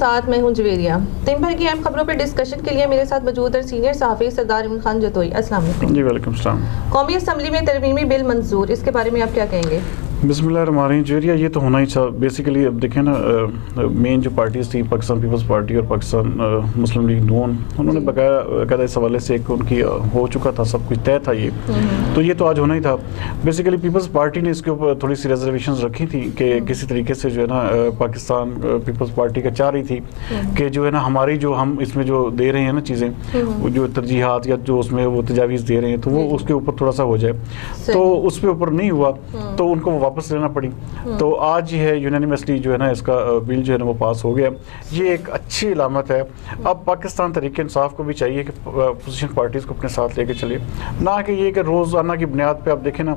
साथ मैं हूं जवेरिया। दिन भर की अहम खबरों पर डिस्कशन के लिए मेरे साथ मौजूद है सीनियर सहाफ़ी सरदार इमरान खान जतोई। अस्सलाम वालेकुम। जी वालेकुम सलाम। कौमी असम्बली में तरमीमी बिल मंजूर, इसके बारे में आप क्या कहेंगे? बिस्मिल्लाहिर्रहमानिर्रहीम। जवेरिया ये तो होना ही था। बेसिकली अब देखें ना, मेन जो पार्टीज़ थी पाकिस्तान पीपल्स पार्टी और पाकिस्तान मुस्लिम लीग नून, उन्होंने बकायदा इस हवाले से एक उनकी हो चुका था, सब कुछ तय था ये, तो ये तो आज होना ही था। बेसिकली पीपल्स पार्टी ने इसके ऊपर थोड़ी सी रिजर्वेशंस रखी थी कि किसी तरीके से जो है ना पाकिस्तान पीपल्स पार्टी का चाह रही थी कि जो है ना हमारी जो हम इसमें जो दे रहे हैं ना चीज़ें, जो तरजीहात या जो उसमें वो तजावीज़ दे रहे हैं, तो वो उसके ऊपर थोड़ा सा हो जाए, तो उस पर ऊपर नहीं हुआ तो उनको वापस लेना पड़ी। तो आज है यूनानिमसली जो है ना इसका बिल जो है ना वो पास हो गया। ये एक अच्छी अलामत है। अब पाकिस्तान तहरीक इंसाफ को भी चाहिए कि पोजीशन पार्टीज़ को अपने साथ लेके चले, ना कि ये कि रोज़ाना की बुनियाद पे आप देखें ना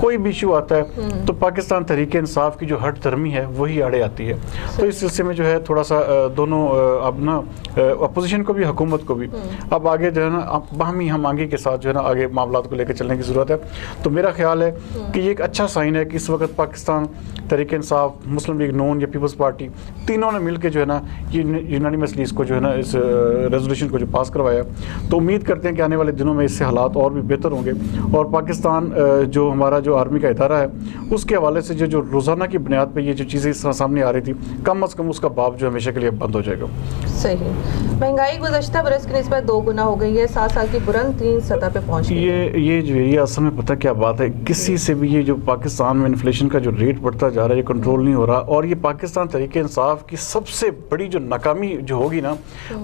कोई भी इशू आता है तो पाकिस्तान तहरीक इंसाफ की जो हट धर्मी है वही आड़े आती है। तो इस सिलसिले में जो है थोड़ा सा दोनों अब ना अपोजिशन को भी हुकूमत को भी अब आगे जो है ना बाहमी हम आगे के साथ जो है ना आगे मामला को लेकर चलने की ज़रूरत है। तो मेरा ख्याल है कि ये एक अच्छा साइन है कि इस वक्त पाकिस्तान तहरीक इंसाफ, मुस्लिम लीग नून या पीपल्स पार्टी तीनों ने मिलकर जो है ना ये यूनानिमसली इसको जो है ना इस रेजोल्यूशन को जो पास करवाया। तो उम्मीद करते हैं कि आने वाले दिनों में इससे हालात और भी बेहतर होंगे और पाकिस्तान जो हमारा जो आर्मी का इदारा है उसके हवाले से जो रोज़ाना की बुनियाद पर ये जो चीज़ें इस तरह सामने आ रही थी, कम अज़ कम उसका बाप जो हमेशा के लिए बंद हो जाएगा। सही। महंगाई गुज़श्ता बरस की निस्बत 2 गुना हो गई है, 7 साल की बुलंद 3 सतह पे पहुंच गई है। ये जो ये असल में पता क्या बात है, किसी से भी ये जो पाकिस्तान में इन्फ्लेशन का जो रेट बढ़ता जा रहा है ये कंट्रोल नहीं हो रहा। और ये पाकिस्तान तहरीक इंसाफ की सबसे बड़ी जो नाकामी जो होगी ना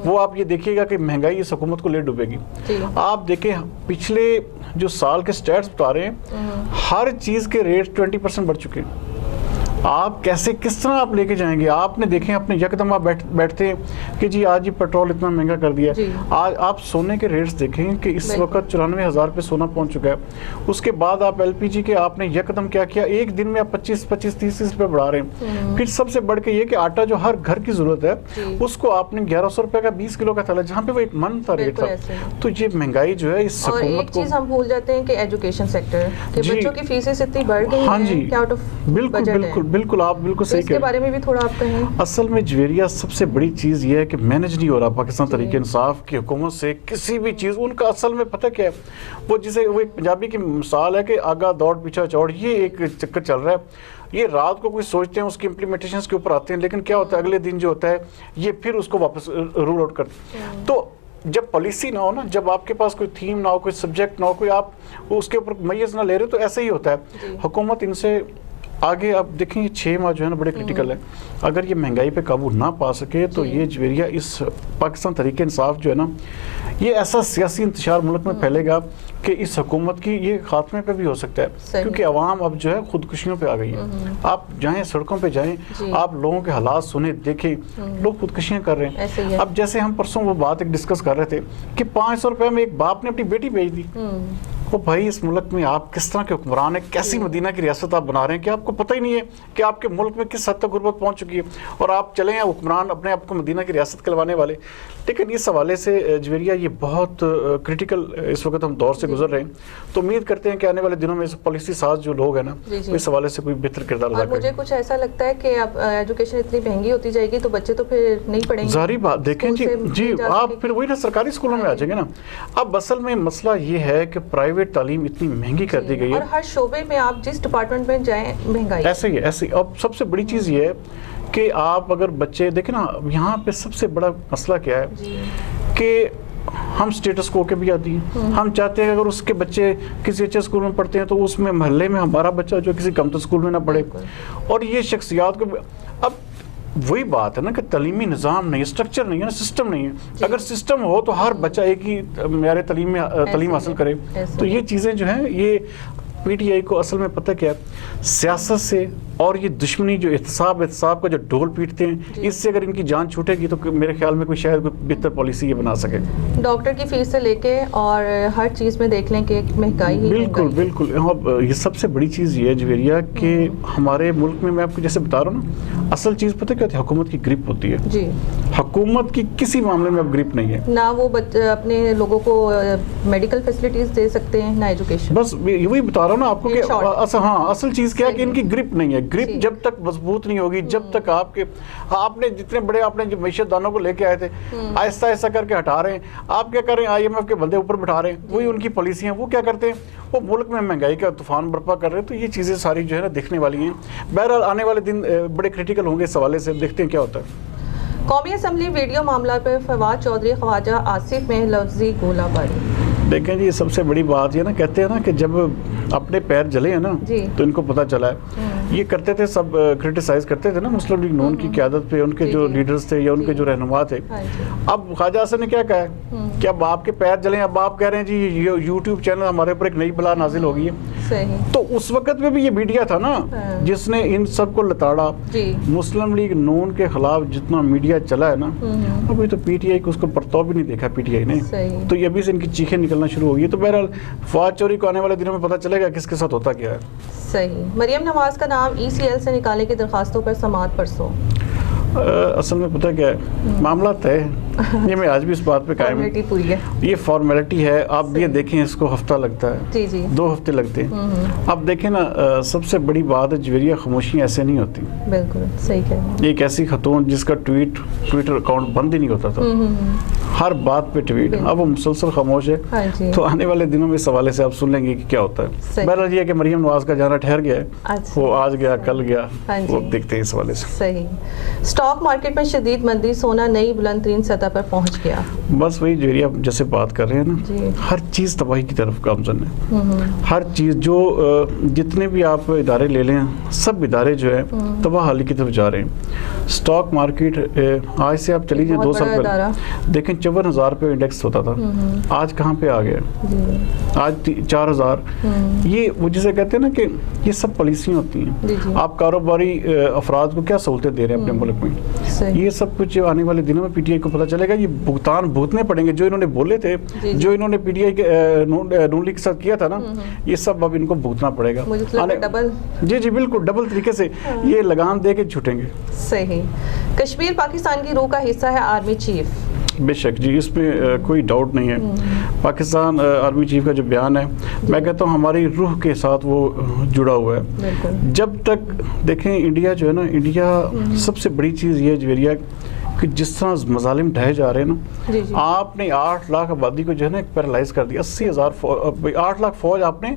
वो आप ये देखिएगा कि महंगाई इस हुकूमत को ले डूबेगी। आप देखें पिछले जो साल के स्टैट्स बता रहे हैं हर चीज़ के रेट 20% बढ़ चुके हैं। आप कैसे किस तरह आप लेके जाएंगे? आपने देखें अपने यकदम आप बैठते हैं कि जी आज ही पेट्रोल इतना महंगा कर दिया। आज आप सोने के रेट्स देखें कि इस वक्त 94,000 पे सोना पहुंच चुका है। उसके बाद आप एलपीजी के आपने यकदम क्या किया, एक दिन में आप 25-30 रुपये बढ़ा रहे हैं। फिर सबसे बढ़ के ये कि आटा जो हर घर की जरूरत है उसको आपने 1100 रुपये का 20 किलो का थैला, जहाँ पे वो एक मन था रेट था। तो ये महंगाई जो है इस हुकूमत को, हम भूल जाते हैं कि एजुकेशन सेक्टर के बच्चों की फीसें इतनी बढ़ गई हैं। बिल्कुल बिल्कुल आप बिल्कुल सही इसके बारे में भी थोड़ा आप कहें। असल में जवेरिया सबसे बड़ी चीज़ ये है कि मैनेज नहीं हो रहा पाकिस्तान तहरीक इंसाफ की हुकूमत से किसी भी चीज़। उनका असल में पता क्या है, वो जिसे वो एक पंजाबी की मिसाल है कि आगा दौड़ पीछा चौड़, ये एक चक्कर चल रहा है। ये रात को कुछ सोचते हैं उसकी इम्प्लीमेंटेशन के ऊपर आते हैं, लेकिन क्या होता है अगले दिन जो होता है ये फिर उसको वापस रूल आउट करते हैं। तो जब पॉलिसी ना हो ना, जब आपके पास कोई थीम ना हो, कोई सब्जेक्ट ना हो, कोई आप उसके ऊपर मैयज ना ले रहे, तो ऐसे ही होता है। हुकूमत इनसे आगे आप देखें 6 माह जो है ना बड़े क्रिटिकल है। अगर ये महंगाई पे काबू ना पा सके तो ये जवेरिया इस पाकिस्तान तहरीक इंसाफ जो है ना ये ऐसा सियासी इंतशार मुल्क में फैलेगा कि इस हुकूमत की ये खात्मे पे भी हो सकता है, क्योंकि अवाम अब जो है खुदकुशियों पे आ गई है। आप जाएं सड़कों पे जाएं, आप लोगों के हालात सुने देखें, लोग खुदकुशियाँ कर रहे हैं। अब जैसे हम परसों वो बात एक डिस्कस कर रहे थे कि 500 रुपये में एक बाप ने अपनी बेटी भेज दी। वो भाई इस मुल्क में आप किस तरह के हुक्मरान हैं, कैसी मदीना की रियासत आप बना रहे हैं कि आपको पता ही नहीं है कि आपके मुल्क में किस हद तक गुर्बत पहुंच चुकी है और आप चले हैं हुक्मरान अपने आप को मदीना की रियासत कहलवाने वाले। लेकिन इस हवाले से जवेरिया ये बहुत क्रिटिकल इस वक्त हम दौर से गुजर रहे हैं। तो उम्मीद करते हैं कि आने वाले दिनों में इस पॉलिसी साज जो लोग हैं ना इस हवाले से कोई बेहतर किरदार अदा करें। मुझे कुछ ऐसा लगता है कि अब एजुकेशन इतनी महंगी होती जाएगी तो बच्चे तो फिर नहीं पढ़ेंगे। जारी बात देखें जी आप फिर वही ना सरकारी स्कूलों में आ जाएंगे ना। अब असल में मसला ये है कि प्राइवेट तालीम इतनी महंगी कर दी गई है और हर शोबे में आप जिस डिपार्टमेंट में जाएं महंगाई ऐसे ही। अब सबसे बड़ी चीज़ ये है कि आप अगर बच्चे देखें ना, यहाँ पे सबसे बड़ा मसला क्या है कि हम स्टेटस को के भी आती हैं। हम चाहते हैं अगर उसके बच्चे किसी अच्छे स्कूल में पढ़ते हैं तो उसमें मोहल्ले में हमारा बच्चा जो किसी कमतर स्कूल में ना पढ़े। और ये शख्सियात को अब वही बात है ना कि तलीमी निज़ाम नहीं है, स्ट्रक्चर नहीं है ना, सिस्टम नहीं है। अगर सिस्टम हो तो हर बच्चा एक ही मेरे तलीम हासिल करे। तो ये चीज़ें जो हैं ये पीटीआई को असल में पता क्या है, सियासत से और ये दुश्मनी जो एहतसाब का जो ढोल पीटते हैं, इससे अगर इनकी जान छूटेगी तो मेरे ख्याल में कोई शायद कोई बेहतर पॉलिसी ये बना सके। डॉक्टर की फीस से लेके और हर चीज़ में देख लें कि महंगाई ही बिल्कुल। ये सबसे बड़ी चीज़ ये है जवेरिया कि हमारे मुल्क में मैं आपको जैसे बता रहा हूँ ना, असल चीज़ पता क्या होती है, हुकूमत की ग्रिप होती है जी। हुकूमत की किसी मामले में अब ग्रिप नहीं है ना, वो अपने लोगों को मेडिकल फैसिलिटीज़ दे सकते हैं ना एजुकेशन। बस यही बता रहा हूँ ना आपको कि असल चीज़ क्या है कि इनकी ग्रिप नहीं है। ग्रिप जी। जब तक मजबूत नहीं होगी, जब तक आपने जितने बड़े आपने जो मैशदानों को लेके आए थे, आहिस्ता आहिस्ता करके हटा रहे हैं। आप क्या कर रहे हैं, IMF के बंदे ऊपर बिठा रहे हैं, वही उनकी पॉलिसियाँ। वो क्या करते हैं, वो मुल्क में महंगाई का तूफान बर्पा कर रहे हैं। तो ये चीज़ें सारी जो है ना देखने वाली हैं। बहरहाल आने वाले दिन बड़े क्रिटिकल होंगे इस हवाले से, देखते हैं क्या होता है। कौमी असम्बली वीडियो मामला पर फवाद चौधरी ख्वाजा आसिफ में लफ्जी गोलाबारी। देखें जी, सबसे बड़ी बात ये ना, कहते हैं ना कि जब अपने पैर जले हैं ना तो इनको पता चला है। ये करते थे सब, क्रिटिसाइज करते थे ना मुस्लिम लीग नून की क़यादत पे, उनके जो लीडर्स थे या उनके जो रहनुमा थे। अब ख्वाजा आसिफ ने क्या कहा है कि अब आपके पैर जले, अब आप कह रहे हैं जी ये यूट्यूब चैनल हमारे ऊपर एक नई बला नाजिल हो गई है। तो उस वक्त में भी ये मीडिया था ना जिसने इन सब को लताड़ा। मुस्लिम लीग नून के खिलाफ जितना मीडिया चला है ना, अभी तो PTI को उसको परताव भी नहीं देखा PTI ने। तो ये अभी से इनकी चीखें निकलना शुरू हो गई। तो बहरहाल फवाद चौधरी को आने वाले दिनों में पता चलेगा किसके साथ होता क्या है। सही। मरियम नवाज का नाम ECL से निकालने की दरखास्तों पर समाअत परसों। असल में पता क्या है, मामला तय है। ये मैं आज भी इस बात पे कायम हूं, ये फॉर्मेलिटी है। आप ये देखें, इसको हफ्ता लगता है, 2 हफ्ते लगते हैं। अब देखें ना, सबसे बड़ी बात है जवेरिया, खामोशी ऐसे नहीं होती। बिल्कुल सही कह रहे हैं। एक ऐसी खतून जिसका ट्विटर अकाउंट बंद ही नहीं होता था, हर बात पे ट्वीट, अब वो मुसलसल खामोश है। तो आने वाले दिनों में इस हवाले से आप सुन लेंगे कि क्या होता है। बहरहाल ये कि मरियम नवाज का जाना ठहर गया है, वो आज गया कल गया, वो देखते हैं इस हवाले से। सही। स्टॉक मार्केट में शदीद मंदी, सोना नई बुलंद तरीन सतह पर पहुंच गया। बस वही जरिया जैसे बात कर रहे हैं ना, हर चीज़ तबाही की तरफ गामजन है। हर चीज़ जो जितने भी आप इदारे ले लें, सब इदारे जो है तबाही की तरफ जा रहे हैं। स्टॉक मार्केट आज से आप चली जाए 2 साल पहले देखें 54,000 पे इंडेक्स होता था, आज कहाँ पे आ गया, आज 4,000। ये वो जिसे कहते हैं ना कि ये सब पॉलिसियाँ होती हैं। आप कारोबारी अफराद को क्या सहूलतें दे रहे हैं अपने मुल्क में, ये सब कुछ आने वाले दिनों में PTI को पता चलेगा। ये भुगतान भुगतने पड़ेंगे जो इन्होंने बोले थे, जो इन्होंने PTI के नून लीग के साथ किया था ना, ये सब अब इनको भुगतना पड़ेगा। जी बिल्कुल डबल तरीके से ये लगाम दे के छूटेंगे। सही। कश्मीर पाकिस्तान की रूह का हिस्सा है, आर्मी चीफ। बेशक जी, इसमें कोई डाउट नहीं है। पाकिस्तान आर्मी चीफ का जो बयान है, मैं कहता हूँ हमारी रूह के साथ वो जुड़ा हुआ है। जब तक देखें इंडिया जो है ना, इंडिया सबसे बड़ी चीज़ ये है जवेरिया कि जिस तरह मजालिम ढहे जा रहे हैं ना, आपने 8 लाख आबादी को जो है ना पैरालाइज कर दिया। 80,000 8 लाख फौज आपने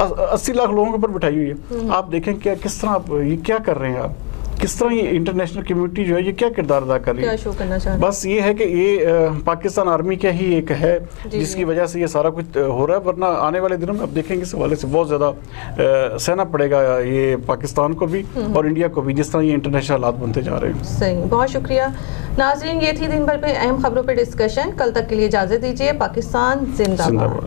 80 लाख लोगों के ऊपर बिठाई हुई है। आप देखें क्या किस तरह आप ये क्या कर रहे हैं, आप किस तरह ये इंटरनेशनल कम्युनिटी जो है ये क्या किरदार अदा कर रही है। बस ये है कि ये पाकिस्तान आर्मी का ही एक है जिसकी वजह से ये सारा कुछ हो रहा है। वरना आने वाले दिनों में अब देखेंगे इस हवाले से बहुत ज़्यादा सहना पड़ेगा ये पाकिस्तान को भी और इंडिया को भी, जिस तरह ये इंटरनेशनल हालात बनते जा रहे हैं। सही, बहुत शुक्रिया नाज़रीन। ये थी दिन भर पे अहम खबरों पर डिस्कशन। कल तक के लिए इजाज़त दीजिए। पाकिस्तान जिंदाबाद।